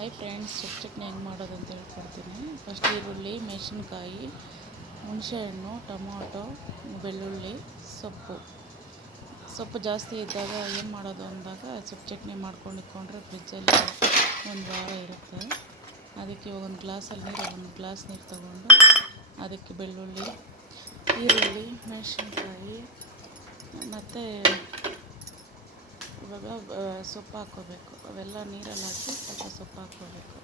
Hi friends, ಸೊಪ್ಪು ಚಟ್ನಿ ಹೆಂಗೆ ಮಾಡೋದು ಅಂತ ಹೇಳ್ಕೊಡ್ತೀನಿ. ಫಸ್ಟ್ ಈರುಳ್ಳಿ, ಮೆಣಸಿನ್ಕಾಯಿ, ಹುಣಸೆಹಣ್ಣು, ಟೊಮೊಟೊ, ಬೆಳ್ಳುಳ್ಳಿ, ಸೊಪ್ಪು ಜಾಸ್ತಿ ಇದ್ದಾಗ ಏನು ಮಾಡೋದು ಅಂದಾಗ ಸೊಪ್ಪು ಚಟ್ನಿ ಮಾಡ್ಕೊಂಡು ಇಟ್ಕೊಂಡ್ರೆ ಫ್ರಿಜ್ಜಲ್ಲಿ ಒಂದು ವಾರ ಇರುತ್ತೆ. ಅದಕ್ಕೆ ಇವಾಗ ಒಂದು ಗ್ಲಾಸ್ ನೀರು ತಗೊಂಡು ಅದಕ್ಕೆ ಬೆಳ್ಳುಳ್ಳಿ, ಈರುಳ್ಳಿ, ಮೆಣಸಿನ್ಕಾಯಿ ಮತ್ತು ಇವಾಗ ಸೊಪ್ಪು ಹಾಕ್ಕೋಬೇಕು. ಅವೆಲ್ಲ ನೀರಲ್ಲಿ ಹಾಕಿ ಸ್ವಲ್ಪ ಸೊಪ್ಪು ಹಾಕ್ಕೋಬೇಕು.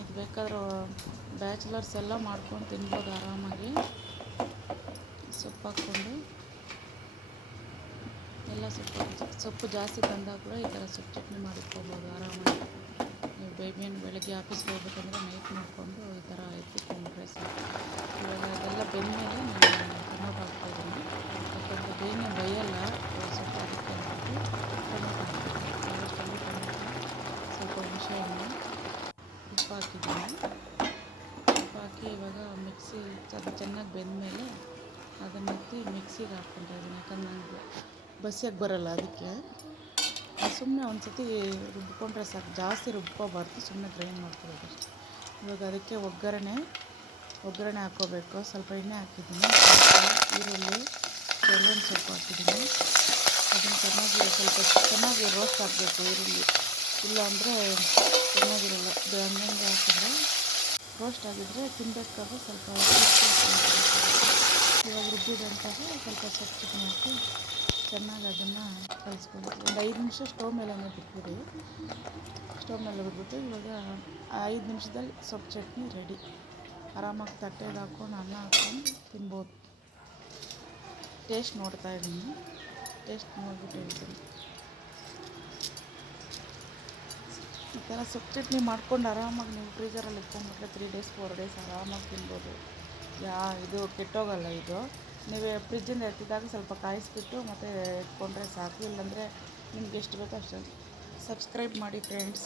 ಇದು ಬೇಕಾದ್ರೆ ಬ್ಯಾಚುಲರ್ಸ್ ಎಲ್ಲ ಮಾಡ್ಕೊಂಡು ತಿನ್ಬೋದು ಆರಾಮಾಗಿ. ಸೊಪ್ಪು ಹಾಕ್ಕೊಂಡು ಎಲ್ಲ ಸೊಪ್ಪು ಜಾಸ್ತಿ ತಂದಾಗ ಕೂಡ ಈ ಥರ ಸೊಪ್ಪು ಚಟ್ನಿ ಮಾಡಿಟ್ಕೊಬೋದು ಆರಾಮಾಗಿ. ನೀವು ಬೆಳಗ್ಗೆ ಆಫೀಸ್ಗೆ ಹೋಗ್ಬೇಕಂದ್ರೆ ನೈಟ್ ಮಾಡಿಕೊಂಡು ಈ ಥರ ಎತ್ತಿಟ್ಕೊಂಡ್ರೆ ಸಾಕು. ಇವಾಗ ಅದೆಲ್ಲ ಬೆಂದಮೇಲೆ ನಾನು ಟೊಮೊಟೊ ಹಾಕ್ತಾಯಿದ್ದೀನಿ. ಯಾಕಂದರೆ ಬೇಗನೆ ಬೇಯಲ್ಲ ಸೊಪ್ಪು, ಅದಕ್ಕೆ ಅಂದ್ಬಿಟ್ಟು ಟೊಮೊಟೊ ಹಾಕ್ತೀನಿ. ಟೊಮೊಟೊ, ಸ್ವಲ್ಪ ಹುಣಸೆಹಣ್ಣು, ಉಪ್ಪು ಹಾಕಿದ್ದೀನಿ. ಉಪ್ಪು ಹಾಕಿ ಇವಾಗ ಮಿಕ್ಸಿ ಅದು ಚೆನ್ನಾಗಿ ಬೆಂದಮೇಲೆ ಅದನ್ನು ಎತ್ತಿ ಮಿಕ್ಸಿಗೆ ಹಾಕ್ಕೊತಾ ಇದ್ದೀನಿ. ಯಾಕಂದ್ರೆ ನನಗೆ ಬಸಿಯೋಕ್ಕೆ ಬರೋಲ್ಲ, ಅದಕ್ಕೆ ಸುಮ್ಮನೆ ಒಂದು ಸತಿ ರುಬ್ಕೊಂಡ್ರೆ ಸಾಕು. ಜಾಸ್ತಿ ರುಬ್ಕೋಬಾರ್ದು, ಸುಮ್ಮನೆ ಗ್ರೈಂಡ್ ಮಾಡ್ಕೊಬೇಕು ಅಷ್ಟೇ. ಇವಾಗ ಅದಕ್ಕೆ ಒಗ್ಗರಣೆ ಹಾಕ್ಕೋಬೇಕು. ಸ್ವಲ್ಪ ಎಣ್ಣೆ ಹಾಕಿದ್ದೀನಿ, ಈರುಳ್ಳಿ, ಕರಿಬೇವಿನ ಸೊಪ್ಪು ಹಾಕಿದ್ದೀನಿ. ಅದನ್ನು ಚೆನ್ನಾಗಿ ರೋಸ್ಟ್ ಹಾಕಬೇಕು ಈರುಳ್ಳಿ, ಇಲ್ಲಾಂದರೆ ಚೆನ್ನಾಗಿರಲ್ಲ. ಹಂಗೆ ಹಾಕಿದ್ರೆ ರೋಸ್ಟ್ ಆಗಿದ್ದರೆ ತಿನ್ನಬೇಕಾದ್ರೆ ಸ್ವಲ್ಪ ಇವಾಗ ರುಬ್ಬಿದಂತಾಗ ಸ್ವಲ್ಪ ಸೊಪ್ಪು ಚಟ್ನಿ ಹಾಕಿ ಚೆನ್ನಾಗಿ ಅದನ್ನು ಕಲಿಸ್ಕೊಂಡು ಒಂದು 5 ನಿಮಿಷ ಸ್ಟವ್ ಮೇಲೆ ಬಿಟ್ಬಿಟ್ಟು ಇವಾಗ 5 ನಿಮಿಷದಲ್ಲಿ ಸೊಪ್ಪು ಚಟ್ನಿ ರೆಡಿ. ಆರಾಮಾಗಿ ತಟ್ಟೆಗೆ ಹಾಕ್ಕೊಂಡು ಅನ್ನ ಹಾಕ್ಕೊಂಡು ತಿನ್ಬೋದು. ಟೇಸ್ಟ್ ನೋಡ್ತಾಯಿದ್ದೀನಿ, ಟೇಸ್ಟ್ ನೋಡ್ಬಿಟ್ಟು ಹೇಳ್ತೀನಿ. ಈ ಥರ ಸೊಪ್ಪು ಚಟ್ನಿ ಮಾಡ್ಕೊಂಡು ಆರಾಮಾಗಿ ನೀವು ಫ್ರೀಜರಲ್ಲಿ ಇಟ್ಕೊಂಡ್ಬಿಟ್ರೆ 3 days 4 days ಆರಾಮಾಗಿ ತಿನ್ಬೋದು. ಇದು ಕೆಟ್ಟೋಗಲ್ಲ. ಇದು ನೀವು ಫ್ರಿಜ್ಜಿಂದ ಎತ್ತಿದಾಗ ಸ್ವಲ್ಪ ಕಾಯಿಸ್ಬಿಟ್ಟು ಮತ್ತು ಇಟ್ಕೊಂಡ್ರೆ ಸಾಕು. ಇಲ್ಲಾಂದರೆ ನಿಮ್ಗೆ ಎಷ್ಟು ಬೇಕೋ ಅಷ್ಟು. ಸಬ್ಸ್ಕ್ರೈಬ್ ಮಾಡಿ ಫ್ರೆಂಡ್ಸ್.